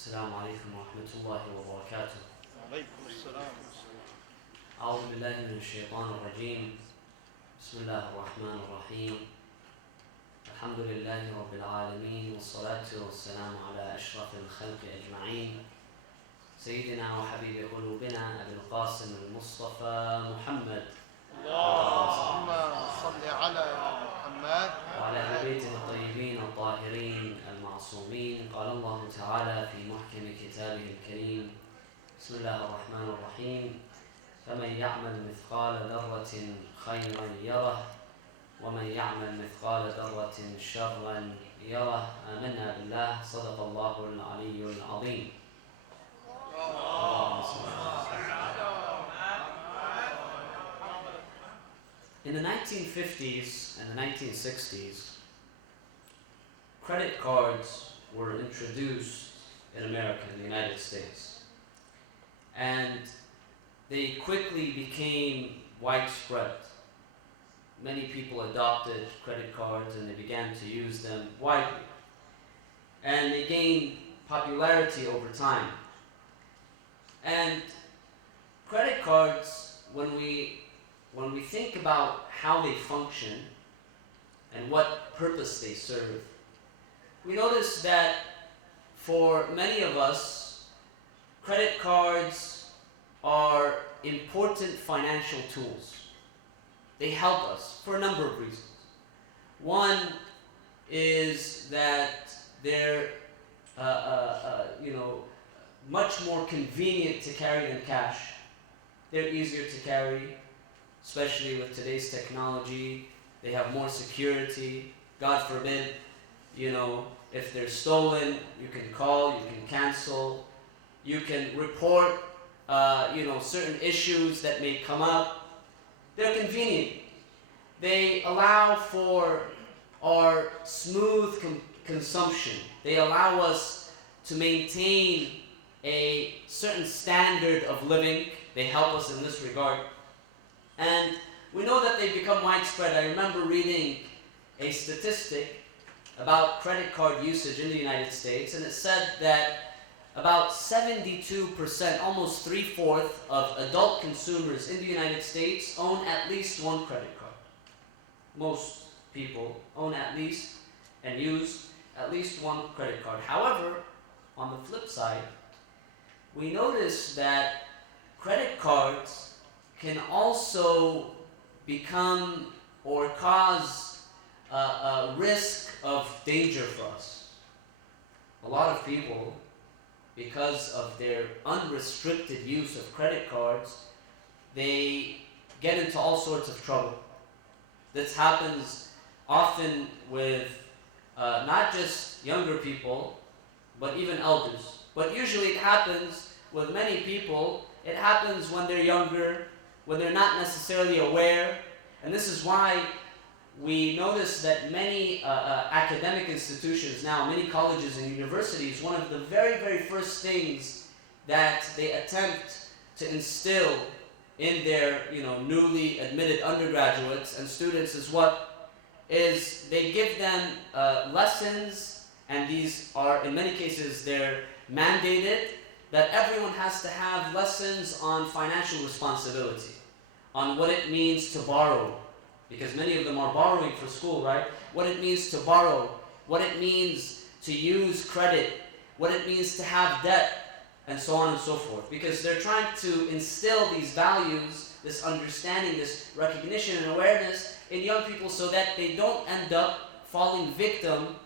السلام عليكم ورحمة الله وبركاته. وعليكم السلام. أعوذ بالله من الشيطان الرجيم. بسم الله الرحمن الرحيم. الحمد لله رب العالمين، والصلاة والسلام على أشرف الخلق أجمعين، سيدنا وحبيب قلوبنا أبي القاسم المصطفى محمد، اللهم صل على محمد وعلى أهل بيته الطيبين الطاهرين المعصومين. قال الله تعالى في محكم كتابه الكريم: بسم الله الرحمن الرحيم. فمن يعمل مثقال ذرة خيرا يره، ومن يعمل مثقال ذرة شرا يره. آمنا بالله. صدق الله العلي العظيم. In the 1950s and the 1960s, credit cards were introduced in America, in the United States, and they quickly became widespread. Many people adopted credit cards and they began to use them widely, and they gained popularity over time. And credit cards, when we think about how they function and what purpose they serve, we notice that for many of us, credit cards are important financial tools. They help us for a number of reasons. One is that they're much more convenient to carry than cash. They're easier to carry, especially with today's technology. They have more security. God forbid, if they're stolen, you can call, you can cancel, you can report, certain issues that may come up. They're convenient. They allow for our smooth consumption. They allow us to maintain a certain standard of living. They help us in this regard. And we know that they've become widespread. I remember reading a statistic about credit card usage in the United States, and it said that about 72%, almost 3/4 of adult consumers in the United States own at least one credit card. Most people own at least and use at least one credit card. However, on the flip side, we notice that credit cards can also become or cause a risk of danger for us. A lot of people, because of their unrestricted use of credit cards, they get into all sorts of trouble. This happens often with not just younger people, but even elders. But usually it happens with many people. It happens when they're younger, when they're not necessarily aware. And this is why we notice that many academic institutions now, many colleges and universities, one of the very, very first things that they attempt to instill in their newly admitted undergraduates and students is they give them lessons, and these are, in many cases, they're mandated, that everyone has to have lessons on financial responsibility, on what it means to borrow, because many of them are borrowing for school, right? What it means to borrow, what it means to use credit, what it means to have debt, and so on and so forth. Because they're trying to instill these values, this understanding, this recognition and awareness in young people so that they don't end up falling victim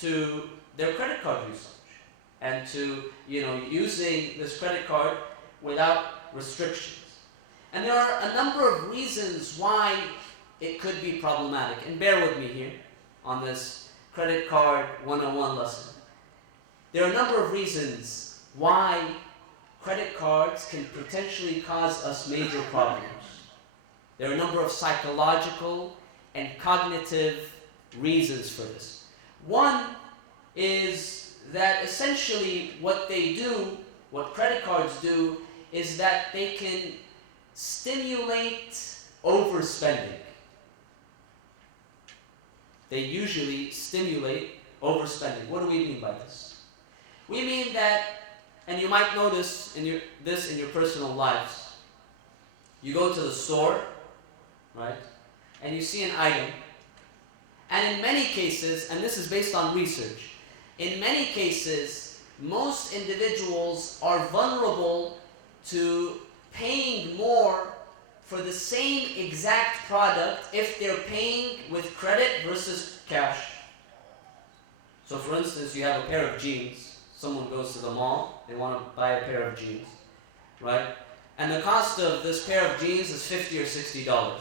to their credit card usage and to using this credit card without restrictions. And there are a number of reasons why it could be problematic. And bear with me here on this Credit Card 101 lesson. There are a number of reasons why credit cards can potentially cause us major problems. There are a number of psychological and cognitive reasons for this. One is that essentially what credit cards do, is that they can stimulate overspending. They usually stimulate overspending. What do we mean by this? We mean that, and you might notice this in your personal lives. You go to the store, right? And you see an item. And in many cases, and this is based on research, in many cases, most individuals are vulnerable to paying more for the same exact product if they're paying with credit versus cash. So for instance, you have a pair of jeans. Someone goes to the mall, they want to buy a pair of jeans, right? And the cost of this pair of jeans is $50 or $60.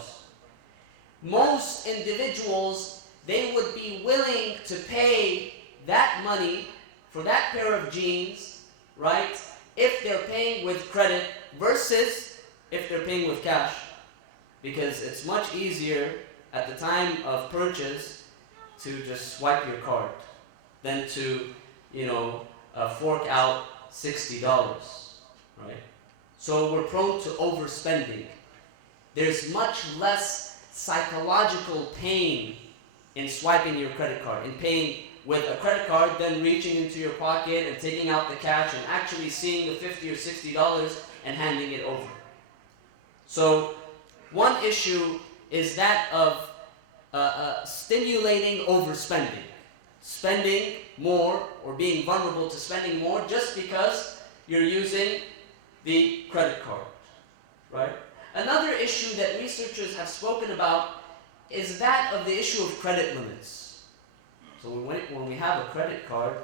Most individuals, they would be willing to pay that money for that pair of jeans, right, if they're paying with credit versus if they're paying with cash. Because it's much easier at the time of purchase to just swipe your card than to, fork out $60, right? So we're prone to overspending. There's much less psychological pain in swiping your credit card, in paying with a credit card than reaching into your pocket and taking out the cash and actually seeing the $50 or $60 and handing it over. So one issue is that of stimulating overspending. Spending more or being vulnerable to spending more just because you're using the credit card, right? Another issue that researchers have spoken about is that of the issue of credit limits. So when we have a credit card,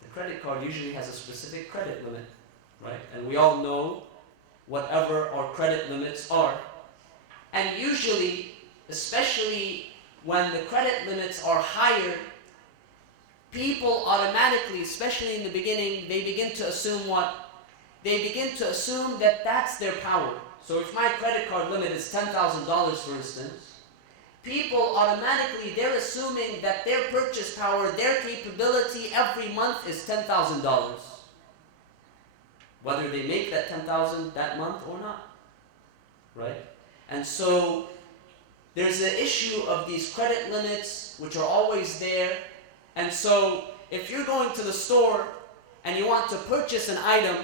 the credit card usually has a specific credit limit, right? And we all know whatever our credit limits are. And usually, especially when the credit limits are higher, people automatically, especially in the beginning, they begin to assume what? They begin to assume that that's their power. So if my credit card limit is $10,000, for instance, people automatically, they're assuming that their purchase power, their capability every month is $10,000. Whether they make that $10,000 that month or not, right? And so there's the issue of these credit limits, which are always there. And so if you're going to the store and you want to purchase an item,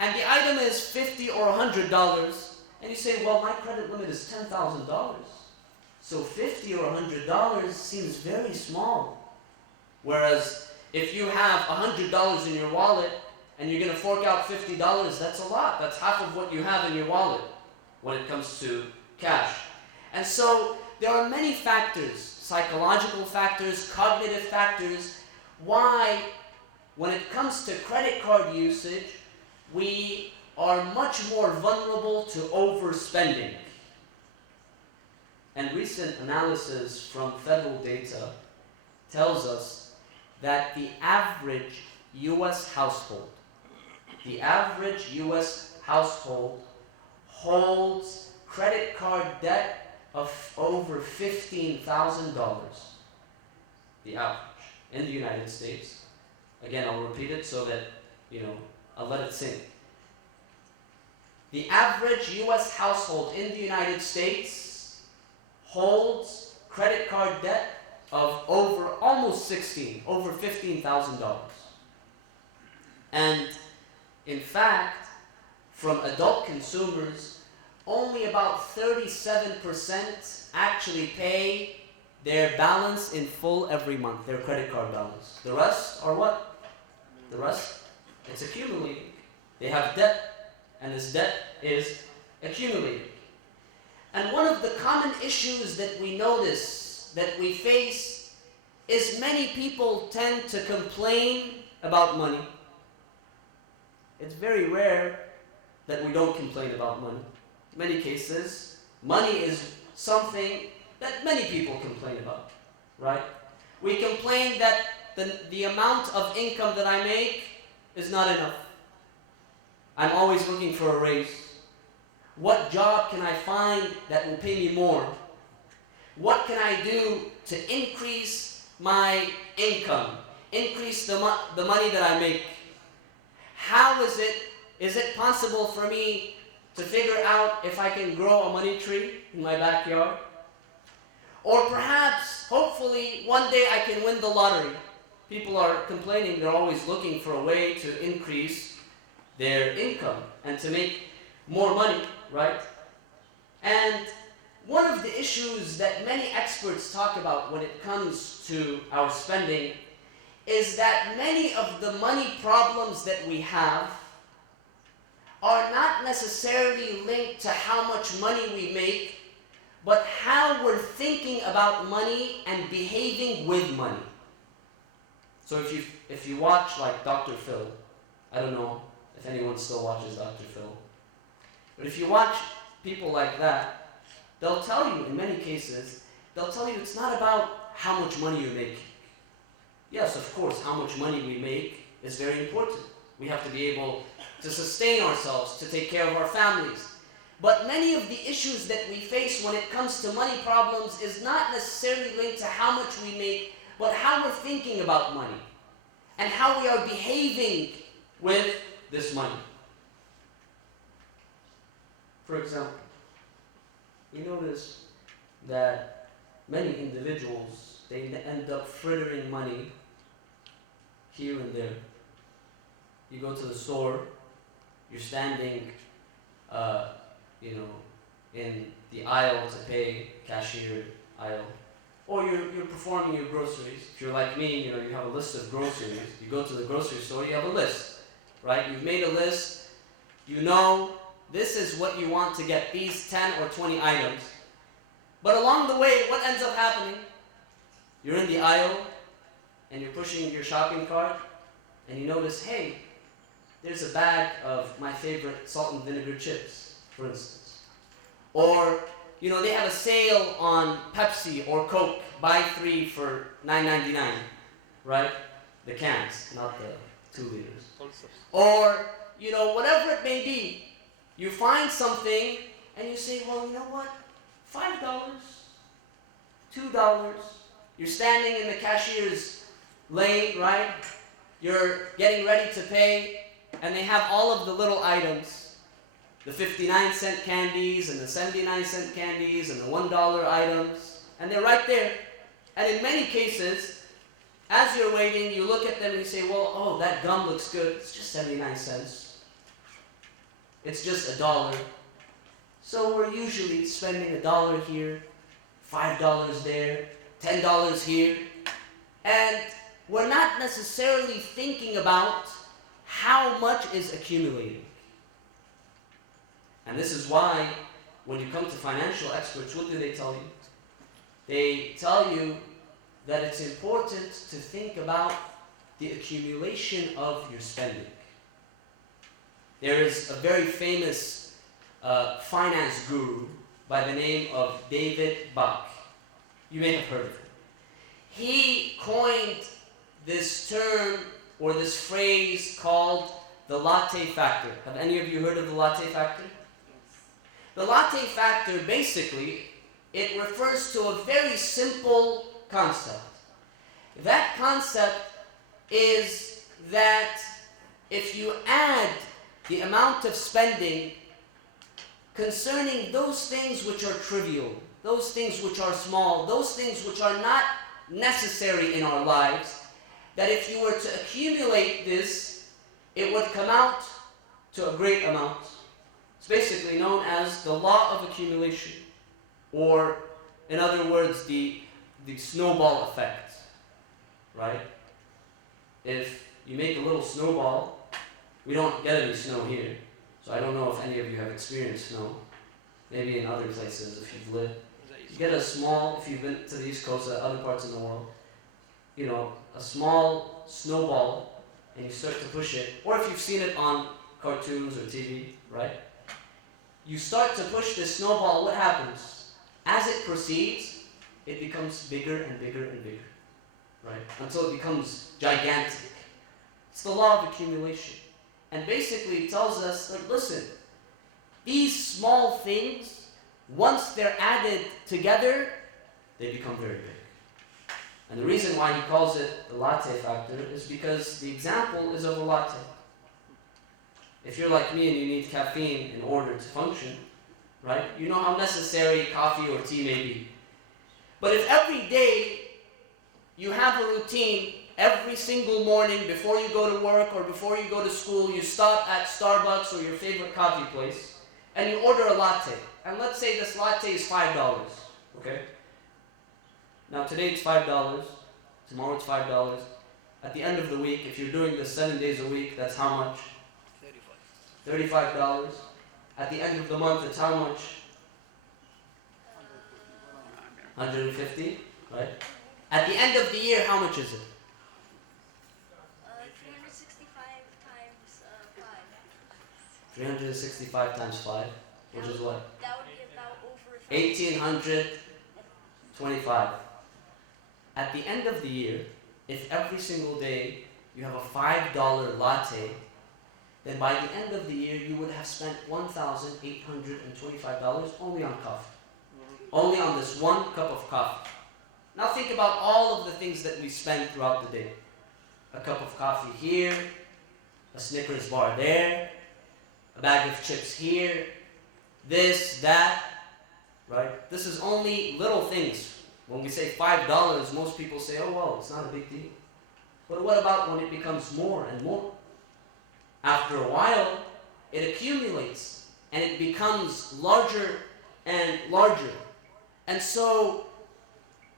and the item is $50 or $100, and you say, well, my credit limit is $10,000. So $50 or $100 seems very small. Whereas if you have $100 in your wallet and you're going to fork out $50, that's a lot. That's half of what you have in your wallet when it comes to cash. And so there are many factors, psychological factors, cognitive factors, why when it comes to credit card usage, we are much more vulnerable to overspending. And recent analysis from federal data tells us that the average U.S. household holds credit card debt of over $15,000. The average in the United States. Again, I'll repeat it so that, I'll let it sink. The average U.S. household in the United States holds credit card debt of over $15,000. And in fact, from adult consumers, only about 37% actually pay their balance in full every month, their credit card balance. The rest are what? The rest, it's accumulating. They have debt, and this debt is accumulating. And one of the common issues that we notice, that we face, is many people tend to complain about money. It's very rare that we don't complain about money. In many cases, money is something that many people complain about, right? We complain that the amount of income that I make is not enough. I'm always looking for a raise. What job can I find that will pay me more? What can I do to increase my income, increase the money that I make? How is it possible for me to figure out if I can grow a money tree in my backyard? Or perhaps, hopefully, one day I can win the lottery. people are complaining, they're always looking for a way to increase their income and to make more money, right? And one of the issues that many experts talk about when it comes to our spending is that many of the money problems that we have are not necessarily linked to how much money we make, but how we're thinking about money and behaving with money. So if you watch like Dr. Phil, I don't know if anyone still watches Dr. Phil, but if you watch people like that, they'll tell you, in many cases, they'll tell you it's not about how much money you make. Yes, of course, how much money we make is very important. We have to be able to sustain ourselves, to take care of our families. But many of the issues that we face when it comes to money problems is not necessarily linked to how much we make, but how we're thinking about money and how we are behaving with this money. For example, we notice that many individuals, they end up frittering money here and there. You go to the store, you're standing, in the aisle to pay, cashier aisle, or you're performing your groceries. If you're like me, you have a list of groceries. You go to the grocery store, you have a list, right? You've made a list. You know this is what you want to get, these 10 or 20 items. But along the way, what ends up happening? You're in the aisle, and you're pushing your shopping cart, and you notice, hey, there's a bag of my favorite salt and vinegar chips, for instance. Or, they have a sale on Pepsi or Coke, buy 3 for $9.99, right? The cans, not the 2 liters. Or, whatever it may be, you find something and you say, well, you know what? $5, $2. You're standing in the cashier's lane, right? You're getting ready to pay, and they have all of the little items, the 59-cent candies and the 79-cent candies and the $1 items, and they're right there. And in many cases, as you're waiting, you look at them and you say, well, oh, that gum looks good. It's just 79 cents. It's just $1. So we're usually spending $1 here, $5 there, $10 here, and we're not necessarily thinking about how much is accumulating. And this is why when you come to financial experts, what do they tell you? They tell you that it's important to think about the accumulation of your spending. There is a very famous finance guru by the name of David Bach. You may have heard of him. He coined this term or this phrase called the latte factor. Have any of you heard of the latte factor? The latte factor, basically, it refers to a very simple concept. That concept is that if you add the amount of spending concerning those things which are trivial, those things which are small, those things which are not necessary in our lives, that if you were to accumulate this, it would come out to a great amount. It's basically known as the law of accumulation, or in other words, the snowball effect, right? If you make a little snowball, we don't get any snow here, so I don't know if any of you have experienced snow. Maybe in other places, if you've lived. You get a small, if you've been to the East Coast or other parts in the world, a small snowball, and you start to push it, or if you've seen it on cartoons or TV, right? You start to push this snowball, what happens? As it proceeds, it becomes bigger and bigger and bigger, right? Until it becomes gigantic. It's the law of accumulation. And basically it tells us, listen, these small things, once they're added together, they become very big. And the reason why he calls it the latte factor is because the example is of a latte. If you're like me and you need caffeine in order to function, right? You know how necessary coffee or tea may be. But if every day you have a routine every single morning before you go to work or before you go to school, you stop at Starbucks or your favorite coffee place and you order a latte. And let's say this latte is $5, okay? Now today it's $5, tomorrow it's $5. At the end of the week, if you're doing this 7 days a week, that's how much? $35. At the end of the month, it's how much? 150, right? At the end of the year, how much is it? 365 times 5. 365 times 5, which is what? That would be about over 1,825. At the end of the year, if every single day you have a $5 latte, then by the end of the year you would have spent $1,825 only on coffee. Only on this one cup of coffee. Now think about all of the things that we spend throughout the day. A cup of coffee here, a Snickers bar there, a bag of chips here, this, that, right? This is only little things. When we say $5, most people say, oh well, it's not a big deal. But what about when it becomes more and more? After a while, it accumulates and it becomes larger and larger. And so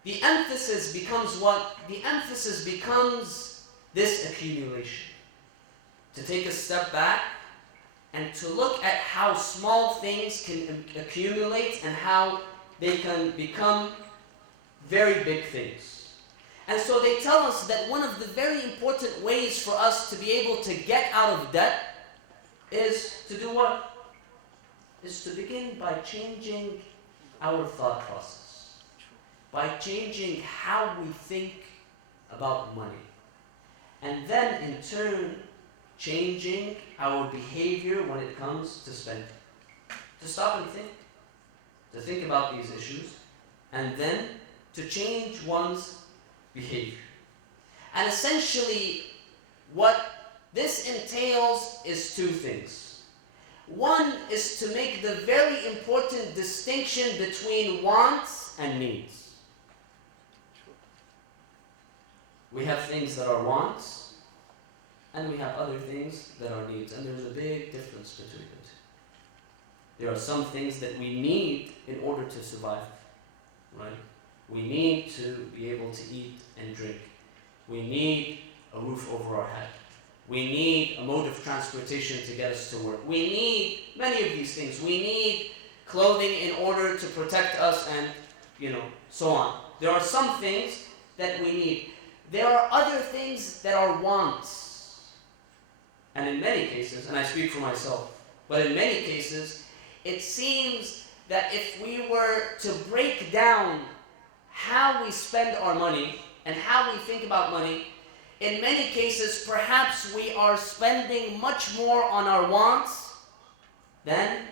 the emphasis becomes what? The emphasis becomes this accumulation. To take a step back and to look at how small things can accumulate and how they can become very big things. And so they tell us that one of the very important ways for us to be able to get out of debt is to do what? Is to begin by changing our thought process. By changing how we think about money. And then in turn, changing our behavior when it comes to spending. To stop and think. To think about these issues. And then to change one's behavior. And essentially, what this entails is two things. One is to make the very important distinction between wants and needs. We have things that are wants, and we have other things that are needs, and there's a big difference between the two. There are some things that we need in order to survive, right? We need to be able to eat and drink. We need a roof over our head. We need a mode of transportation to get us to work. We need many of these things. We need clothing in order to protect us and, so on. There are some things that we need. There are other things that are wants. And in many cases, and I speak for myself, but in many cases, it seems that if we were to break down how we spend our money and how we think about money, in many cases, perhaps we are spending much more on our wants than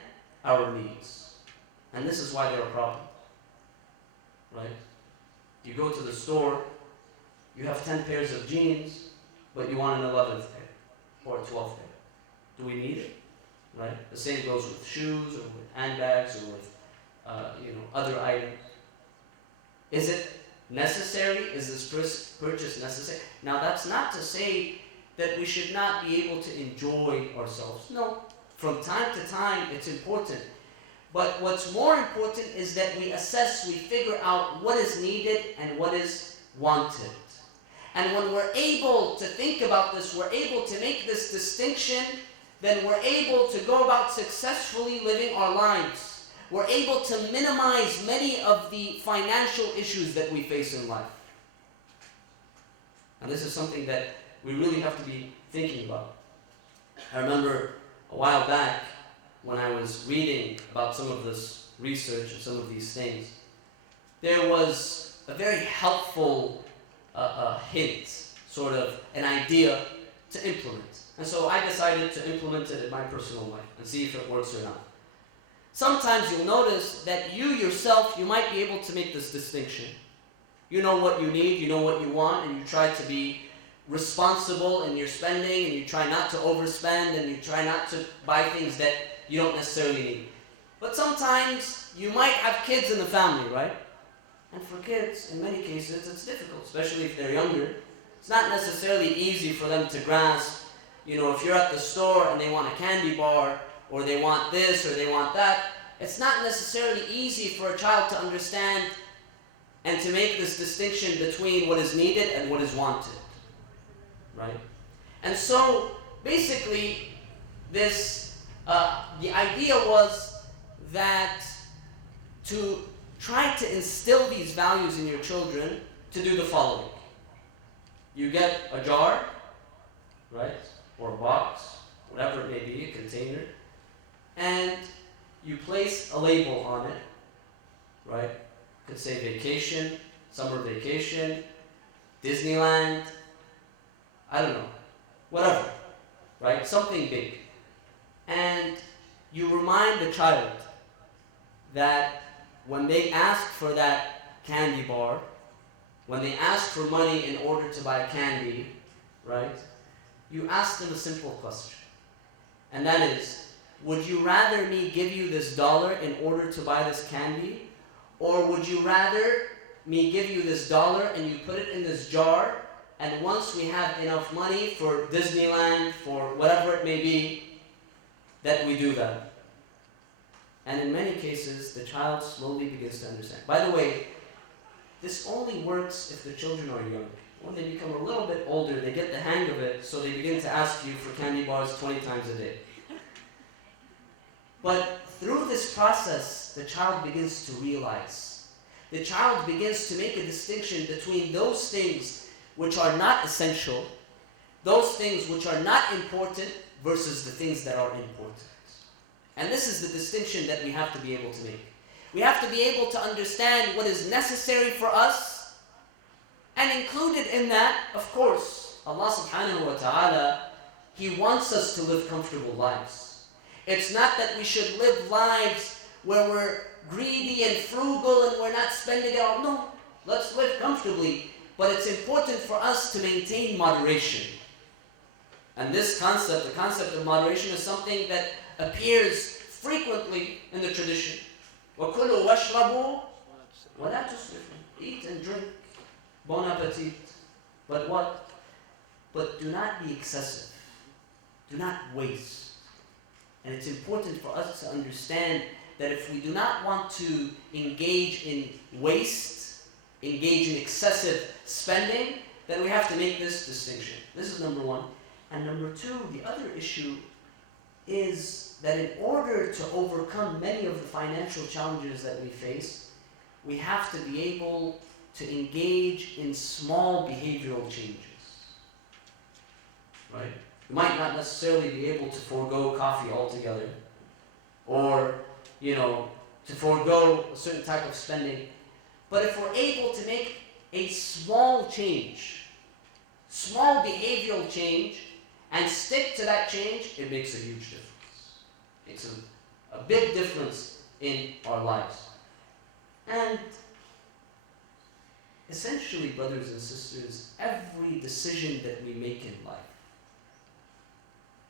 our needs. And this is why there are problems, right? You go to the store, you have 10 pairs of jeans, but you want an 11th pair or a 12th pair. Do we need it? Right? The same goes with shoes or with handbags or with other items. Is it necessary? Is this purchase necessary? Now that's not to say that we should not be able to enjoy ourselves. No, from time to time it's important. But what's more important is that we assess, we figure out what is needed and what is wanted. And when we're able to think about this, we're able to make this distinction, then we're able to go about successfully living our lives. We're able to minimize many of the financial issues that we face in life. And this is something that we really have to be thinking about. I remember a while back when I was reading about some of this research and some of these things, there was a very helpful hint, sort of an idea to implement. And so I decided to implement it in my personal life and see if it works or not. Sometimes you'll notice that you yourself, you might be able to make this distinction. You know what you need, you know what you want, and you try to be responsible in your spending, and you try not to overspend, and you try not to buy things that you don't necessarily need. But sometimes you might have kids in the family, right? And for kids, in many cases, it's difficult, especially if they're younger. It's not necessarily easy for them to grasp, if you're at the store and they want a candy bar, or they want this, or they want that, it's not necessarily easy for a child to understand and to make this distinction between what is needed and what is wanted, right? And so, basically, the idea was that to try to instill these values in your children to do the following. You get a jar, right, or a box, whatever it may be, a container, and you place a label on it, right? Could say vacation, summer vacation, Disneyland, I don't know, whatever, right? Something big. And you remind the child that when they ask for that candy bar, when they ask for money in order to buy candy, right? You ask them a simple question. And that is, would you rather me give you this dollar in order to buy this candy? Or would you rather me give you this dollar and you put it in this jar, and once we have enough money for Disneyland, for whatever it may be, that we do that? And in many cases, the child slowly begins to understand. By the way, this only works if the children are young. When they become a little bit older, they get the hang of it, so they begin to ask you for candy bars 20 times a day. But through this process, the child begins to realize. The child begins to make a distinction between those things which are not essential, those things which are not important, versus the things that are important. And this is the distinction that we have to be able to make. We have to be able to understand what is necessary for us, and included in that, of course, Allah subhanahu wa ta'ala, He wants us to live comfortable lives. It's not that we should live lives where we're greedy and frugal and we're not spending it all. No, let's live comfortably. But it's important for us to maintain moderation. And this concept, the concept of moderation, is something that appears frequently in the tradition. وَكُلُوا وَاشْرَبُوا وَلَا تُسْرِفُوا. Eat and drink. Bon appetit. But what? But do not be excessive. Do not waste. And it's important for us to understand that if we do not want to engage in waste, engage in excessive spending, then we have to make this distinction. This is number one. And number two, the other issue is that in order to overcome many of the financial challenges that we face, we have to be able to engage in small behavioral changes. Right? We might not necessarily be able to forego coffee altogether, or, to forego a certain type of spending. But if we're able to make a small change, small behavioral change, and stick to that change, it makes a huge difference. It's a big difference in our lives. And essentially, brothers and sisters, every decision that we make in life,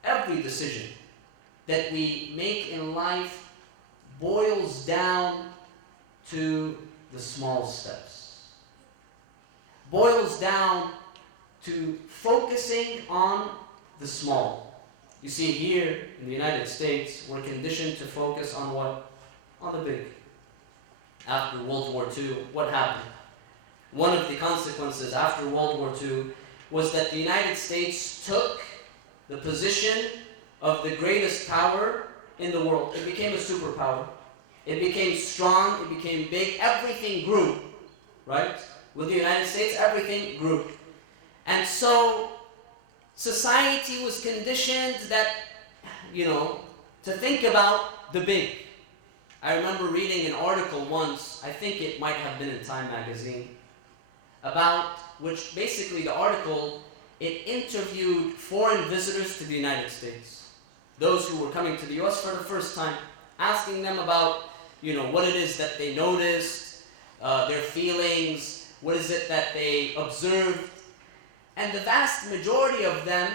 every decision that we make in life boils down to the small steps. Boils down to focusing on the small. You see, here in the United States, we're conditioned to focus on what? On the big. After World War II, what happened? One of the consequences after World War II was that the United States took the position of the greatest power in the world. It became a superpower. It became strong, it became big, everything grew, right? With the United States, everything grew. And so, society was conditioned that, to think about the big. I remember reading an article once, I think it might have been in Time magazine, about which basically the article, it interviewed foreign visitors to the United States. Those who were coming to the US for the first time, asking them about, what it is that they noticed, their feelings, what is it that they observed. And the vast majority of them,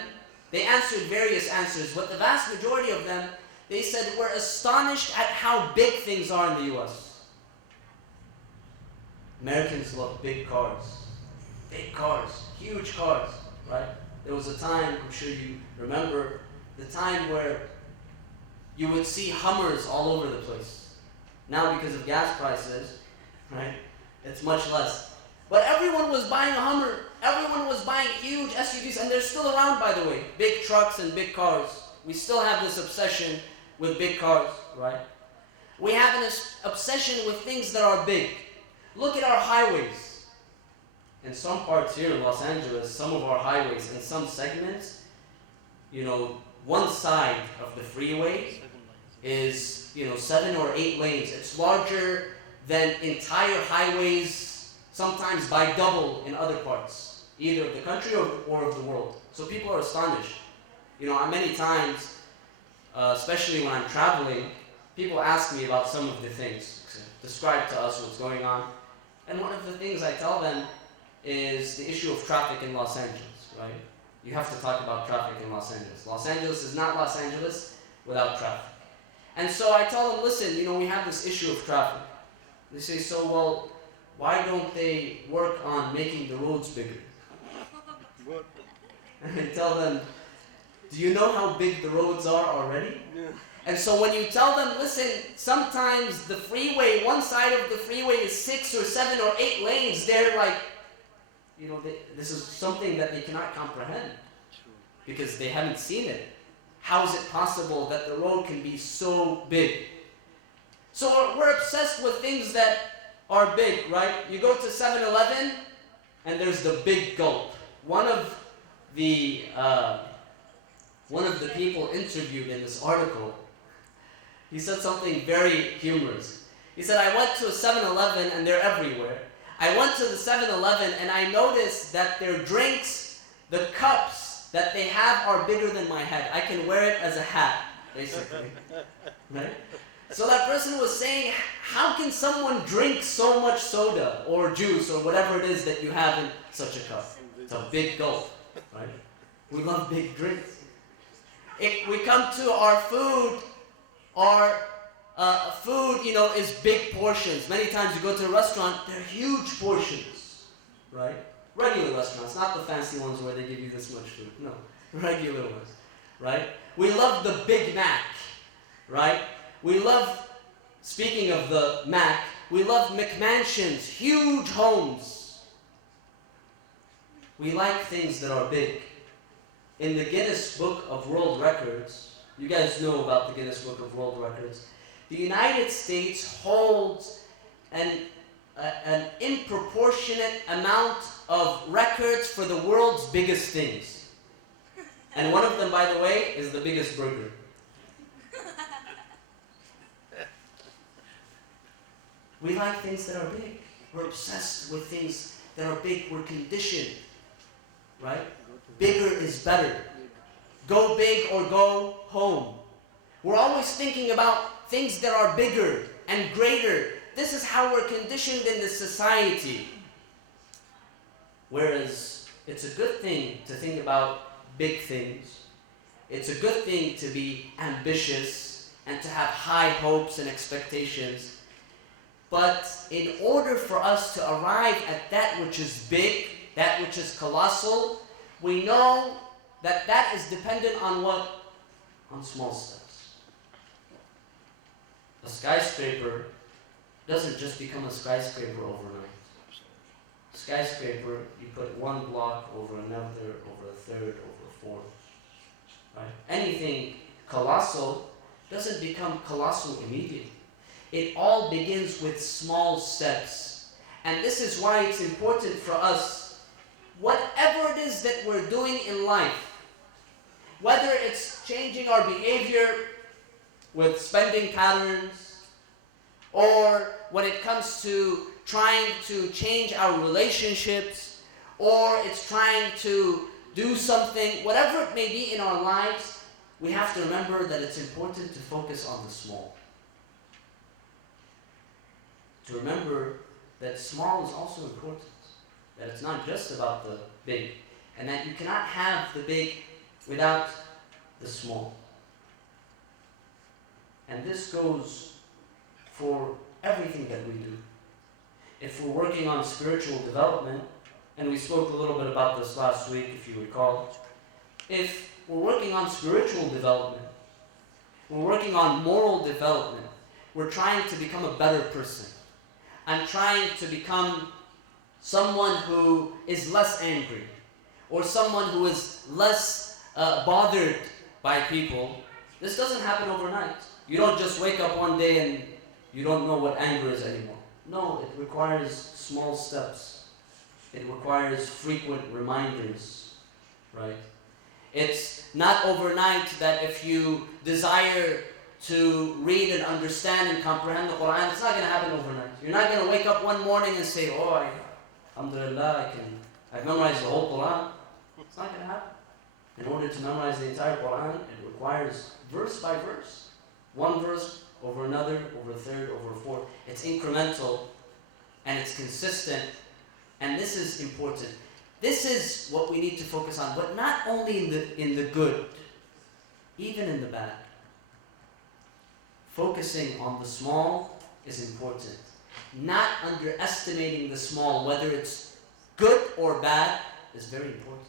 they answered various answers, but the vast majority of them, they said, we're astonished at how big things are in the US. Americans love big cars. big cars, huge cars, right? There was a time, I'm sure you remember, the time where you would see Hummers all over the place. Now because of gas prices, right, it's much less. But everyone was buying a Hummer. Everyone was buying huge SUVs, and they're still around, by the way. Big trucks and big cars. We still have this obsession with big cars, right? We have an obsession with things that are big. Look at our highways. In some parts here in Los Angeles, some of our highways, in some segments, one side of the freeway is, 7 or 8 lanes. It's larger than entire highways, sometimes by double in other parts, either of the country or of the world. So people are astonished. Many times, especially when I'm traveling, people ask me about some of the things. Describe to us what's going on. And one of the things I tell them is the issue of traffic in Los Angeles, right? You have to talk about traffic in Los Angeles. Los Angeles is not Los Angeles without traffic. And so I tell them, listen, we have this issue of traffic. They say, so, well, why don't they work on making the roads bigger? And I tell them, do you know how big the roads are already? Yeah. And so when you tell them, listen, sometimes the freeway, one side of the freeway is 6 or 7 or 8 lanes, they're like, this is something that they cannot comprehend because they haven't seen it. How is it possible that the road can be so big? So we're obsessed with things that are big, right? You go to 7-Eleven and there's the big gulp. One of the people interviewed in this article, he said something very humorous. He said, I went to a 7-Eleven and they're everywhere. I went to the 7-Eleven and I noticed that their drinks, the cups that they have are bigger than my head. I can wear it as a hat, basically. Right? So that person was saying, how can someone drink so much soda or juice or whatever it is that you have in such a cup? It's a big gulp, right? We love big drinks. If we come to our food, food, is big portions. Many times you go to a restaurant, they're huge portions, right? Regular restaurants, not the fancy ones where they give you this much food. No, regular ones, right? We love the Big Mac, right? We love, speaking of the Mac, we love McMansions, huge homes. We like things that are big. In the Guinness Book of World Records, you guys know about the Guinness Book of World Records, the United States holds an disproportionate amount of records for the world's biggest things. And one of them, by the way, is the biggest burger. We like things that are big. We're obsessed with things that are big. We're conditioned, right? Bigger is better. Go big or go home. We're always thinking about things that are bigger and greater. This is how we're conditioned in this society. Whereas it's a good thing to think about big things. It's a good thing to be ambitious and to have high hopes and expectations. But in order for us to arrive at that which is big, that which is colossal, we know that that is dependent on what? On small steps. A skyscraper doesn't just become a skyscraper overnight. A skyscraper, you put one block over another, over a third, over a fourth. Right? Anything colossal doesn't become colossal immediately. It all begins with small steps. And this is why it's important for us, whatever it is that we're doing in life, whether it's changing our behavior with spending patterns, or when it comes to trying to change our relationships, or it's trying to do something, whatever it may be in our lives, we have to remember that it's important to focus on the small. To remember that small is also important. That it's not just about the big. And that you cannot have the big without the small. And this goes for everything that we do. If we're working on spiritual development, and we spoke a little bit about this last week, if you recall. If we're working on spiritual development, we're working on moral development, we're trying to become a better person. I'm trying to become someone who is less angry, or someone who is less bothered by people. This doesn't happen overnight. You don't just wake up one day and you don't know what anger is anymore. No, it requires small steps. It requires frequent reminders, right? It's not overnight that if you desire to read and understand and comprehend the Quran, it's not going to happen overnight. You're not going to wake up one morning and say, oh, alhamdulillah, I've memorized the whole Quran. It's not going to happen. In order to memorize the entire Quran, it requires verse by verse. One verse over another, over a third, over a fourth. It's incremental and it's consistent. And this is important. This is what we need to focus on, but not only in the good, even in the bad. Focusing on the small is important. Not underestimating the small, whether it's good or bad, is very important.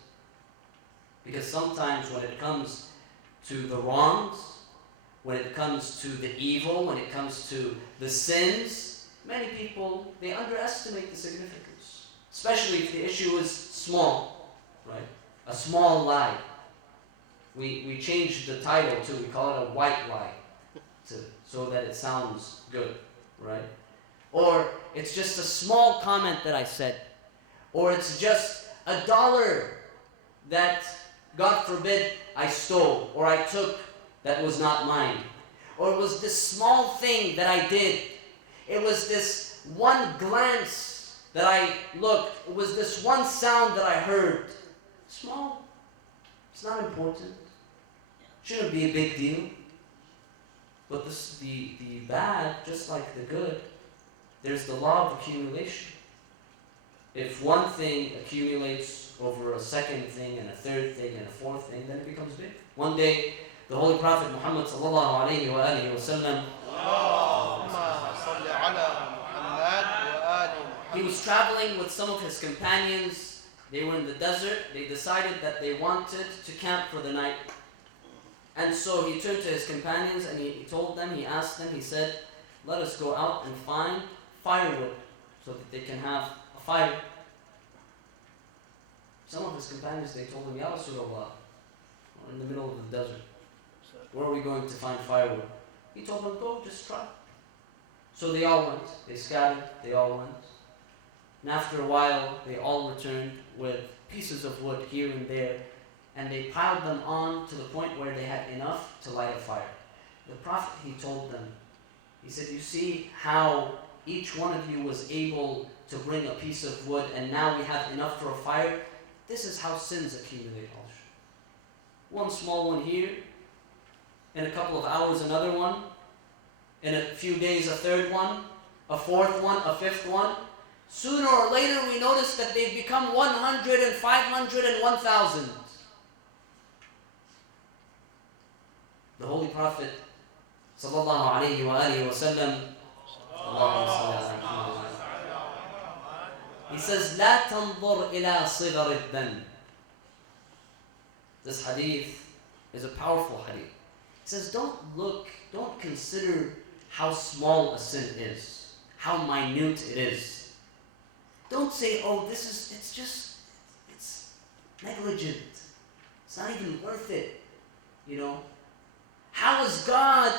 Because sometimes when it comes to the wrongs, when it comes to the evil, when it comes to the sins, many people, they underestimate the significance. Especially if the issue is small, right? A small lie. We changed the title too, we call it a white lie, so that it sounds good, right? Or it's just a small comment that I said. Or it's just $1 that, God forbid, I stole or I took that was not mine. Or it was this small thing that I did. It was this one glance that I looked. It was this one sound that I heard. Small. It's not important. Shouldn't be a big deal. But the bad, just like the good, there's the law of accumulation. If one thing accumulates over a second thing and a third thing and a fourth thing, then it becomes big. One day, the Holy Prophet Muhammad sallallahu alayhi wa alihi wa sallam, he was traveling with some of his companions. They were in the desert. They decided that they wanted to camp for the night. And so he turned to his companions and he told them, he asked them, he said, let us go out and find firewood so that they can have a fire. Some of his companions, they told him, Ya Rasulullah, we're in the middle of the desert. Where are we going to find firewood? He told them, go, just try. So they all went. They scattered. They all went. And after a while, they all returned with pieces of wood here and there. And they piled them on to the point where they had enough to light a fire. The Prophet, he told them, he said, you see how each one of you was able to bring a piece of wood and now we have enough for a fire? This is how sins accumulate. One small one here, in a couple of hours another one, in a few days a third one, a fourth one, a fifth one. Sooner or later we notice that they've become 100 and 500 and 1,000. The Holy Prophet sallallahu alayhi wa alihi wa sallam, he says, لا تنظر إلى صغر الذنب. This hadith is a powerful hadith. He says, don't consider how small a sin is, how minute it is. Don't say, oh, it's negligent. It's not even worth it, you know. How is God,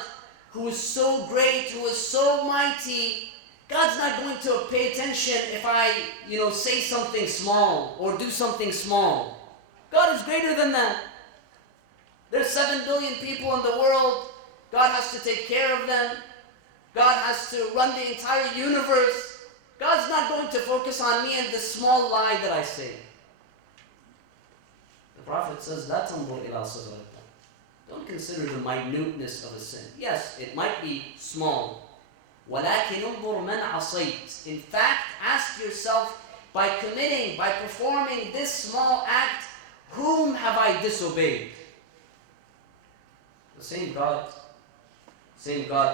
who is so great, who is so mighty, God's not going to pay attention if I, say something small or do something small. God is greater than that. There's 7 billion people in the world. God has to take care of them. God has to run the entire universe. God's not going to focus on me and this small lie that I say. The Prophet says, لا تنظر إلى صغر الذنب. Don't consider the minuteness of a sin. Yes, it might be small. ولكن انظر من عصيت. In fact, ask yourself, by performing this small act, whom have I disobeyed? The same God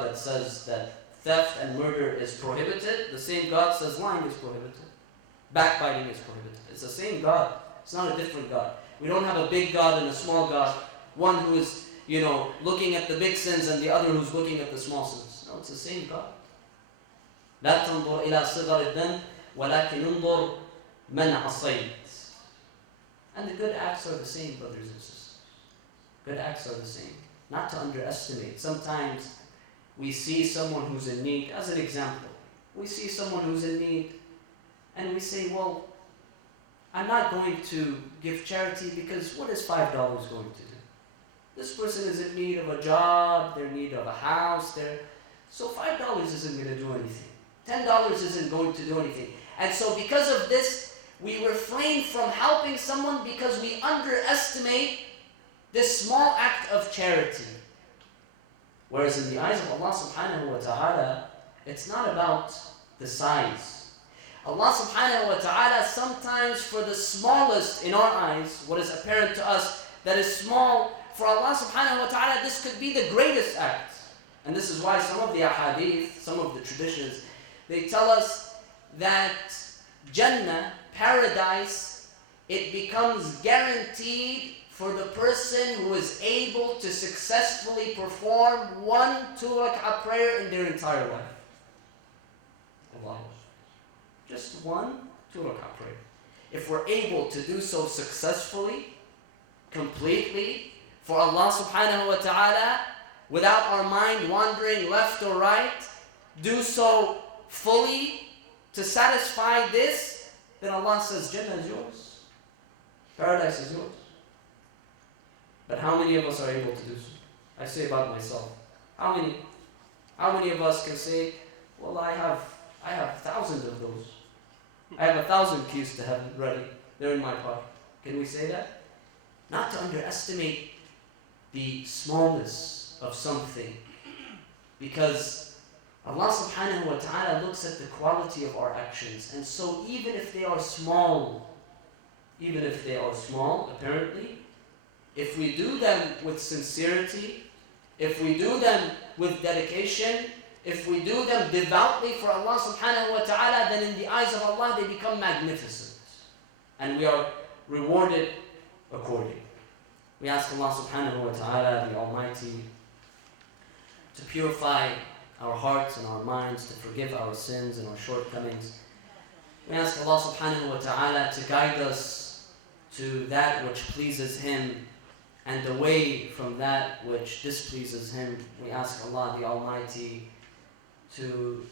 that says that theft and murder is prohibited, the same God says lying is prohibited. Backbiting is prohibited. It's the same God. It's not a different God. We don't have a big God and a small God. One who is, looking at the big sins and the other who's looking at the small sins. No, it's the same God. لا تنظر إلى صغر الذنب ولكن انظر من عصيت. And the good acts are the same, brothers and sisters. Good acts are the same. Not to underestimate. Sometimes we see someone who's in need, as an example. We see someone who's in need and we say, well, I'm not going to give charity because what is $5 going to do? This person is in need of a job, they're in need of a house, so $5 isn't going to do anything. $10 isn't going to do anything. And so because of this, we refrain from helping someone because we underestimate this small act of charity. Whereas in the eyes of Allah subhanahu wa ta'ala, it's not about the size. Allah subhanahu wa ta'ala sometimes for the smallest in our eyes, what is apparent to us that is small, for Allah subhanahu wa ta'ala this could be the greatest act. And this is why some of the ahadith, some of the traditions, they tell us that Jannah, paradise, it becomes guaranteed for the person who is able to successfully perform 1 2 rak'ah prayer in their entire life. Allah. Just 1 2 rak'ah prayer. If we're able to do so successfully, completely, for Allah subhanahu wa ta'ala, without our mind wandering left or right, do so fully to satisfy this, then Allah says, Jannah is yours. Paradise is yours. But how many of us are able to do so? I say about myself. How many? How many of us can say, well, I have thousands of those. I have 1,000 keys to heaven ready. They're in my pocket. Can we say that? Not to underestimate the smallness of something. Because Allah subhanahu wa ta'ala looks at the quality of our actions. And so even if they are small, apparently, if we do them with sincerity, if we do them with dedication, if we do them devoutly for Allah subhanahu wa ta'ala, then in the eyes of Allah they become magnificent. And we are rewarded accordingly. We ask Allah subhanahu wa ta'ala, the Almighty, to purify our hearts and our minds, to forgive our sins and our shortcomings. We ask Allah subhanahu wa ta'ala to guide us to that which pleases Him and away from that which displeases Him. We ask Allah the Almighty to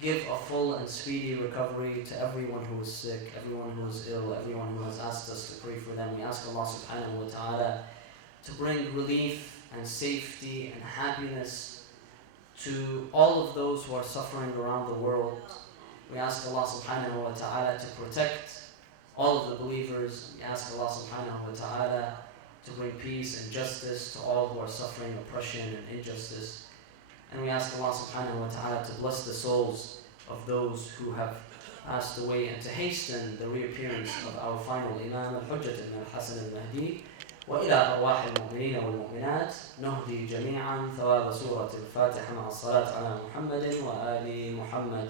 give a full and speedy recovery to everyone who is sick, everyone who is ill, everyone who has asked us to pray for them. We ask Allah subhanahu wa ta'ala to bring relief and safety and happiness to all of those who are suffering around the world. We ask Allah subhanahu wa ta'ala to protect all of the believers. We ask Allah subhanahu wa ta'ala to bring peace and justice to all who are suffering oppression and injustice. And we ask Allah subhanahu wa ta'ala to bless the souls of those who have passed away and to hasten the reappearance of our final Imam Al-Hujjat ibn al-Hasan al-Mahdi. وإلى أرواح المؤمنين والمؤمنات نهدي جميعا ثواب سورة الفاتحة مع الصلاة على محمد وآل محمد.